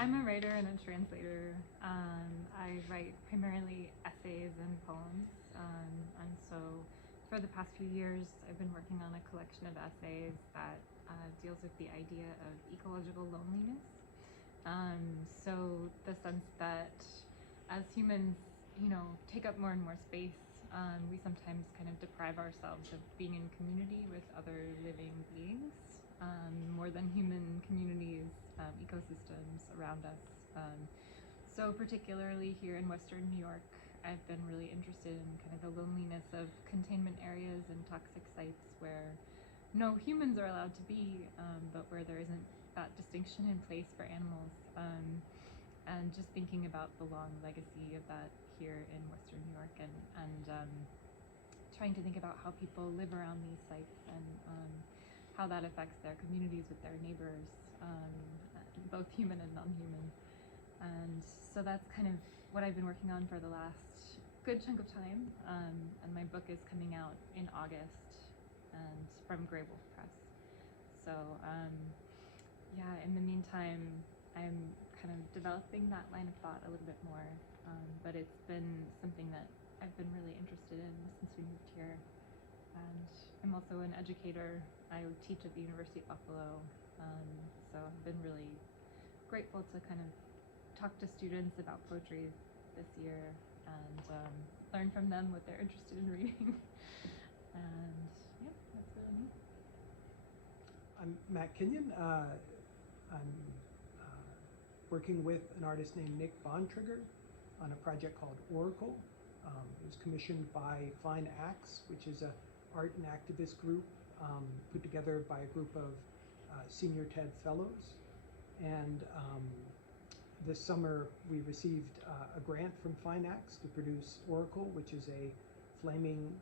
I'm a writer and a translator. I write primarily essays and poems, and so for the past few years, I've been working on a collection of essays that deals with the idea of ecological loneliness. So the sense that as humans, take up more and more space, we sometimes kind of deprive ourselves of being in community with other living beings, more than human communities, ecosystems around us. So particularly here in Western New York, I've been really interested in kind of the loneliness of containment areas and toxic sites where no humans are allowed to be, but where there isn't that distinction in place for animals. And just thinking about the long legacy of that here in Western New York, and trying to think about how people live around these sites, and how that affects their communities with their neighbors, both human and non-human. And so that's kind of what I've been working on for the last good chunk of time. And my book is coming out in August, and from Grey Wolf Press. So yeah, in the meantime, I'm kind of developing that line of thought a little bit more. But it's been something that I've been really interested in since we moved here. And I'm also an educator. I teach at the University of Buffalo. So I've been really grateful to kind of talk to students about poetry this year, and learn from them what they're interested in reading. And yeah, that's really neat. I'm Matt Kenyon. I'm working with an artist named Nick Bontrigger on a project called Oracle. It was commissioned by Fine Acts, which is a art and activist group put together by a group of senior TED fellows. And this summer we received a grant from Fine Acts to produce Oracle, which is a flaming,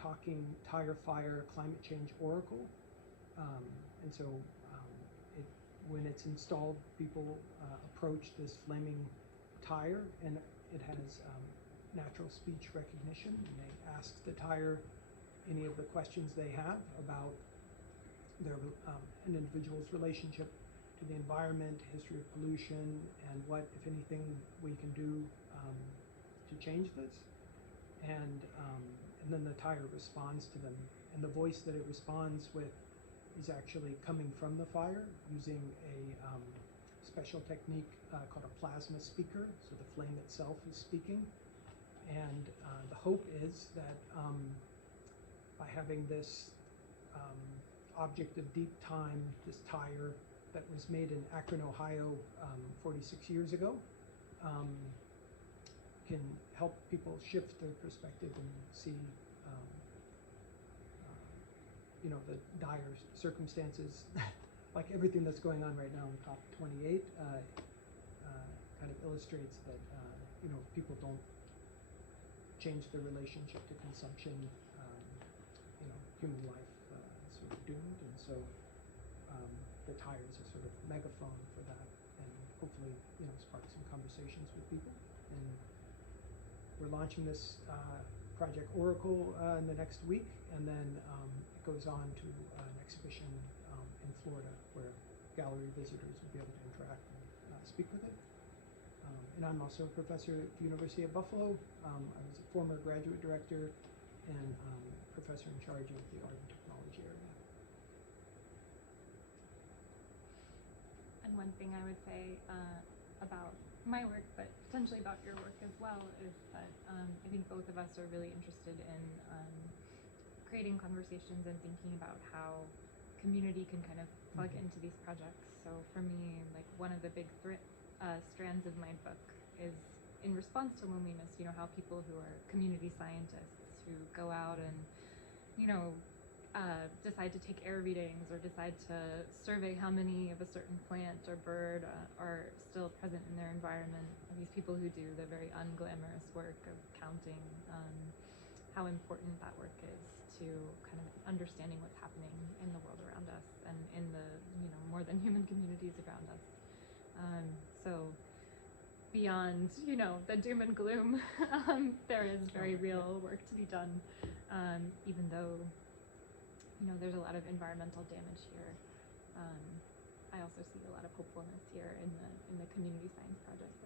talking tire fire climate change oracle. And so when it's installed, people approach this flaming tire, and it has natural speech recognition, and they ask the tire any of the questions they have about their an individual's relationship to the environment, history of pollution, and what, if anything, we can do to change this. And then the tire responds to them, and the voice that it responds with is actually coming from the fire using a special technique called a plasma speaker. So the flame itself is speaking. And the hope is that by having this object of deep time, this tire that was made in Akron, Ohio 46 years ago, can help people shift their perspective and see the dire circumstances, like everything that's going on right now in COP28, kind of illustrates that people don't change their relationship to consumption, human life is sort of doomed. And so the tire is a sort of megaphone for that, and hopefully spark some conversations with people. And we're launching this Project Oracle in the next week, and then it goes on to an exhibition in Florida where gallery visitors will be able to interact and speak with it. And I'm also a professor at the University of Buffalo. I was a former graduate director and professor in charge of the art and technology area. And one thing I would say about my work, but potentially about your work as well, is that I think both of us are really interested in creating conversations and thinking about how community can kind of plug into these projects. So for me, like one of the big strands of my book is in response to loneliness, how people who are community scientists who go out and, decide to take air readings or decide to survey how many of a certain plant or bird are still present in their environment. These people who do the very unglamorous work of counting, how important that work is to kind of understanding what's happening in the world around us and in the more than human communities around us. So beyond the doom and gloom, there is very real work to be done, even though there's a lot of environmental damage here. I also see a lot of hopefulness here in in the community science project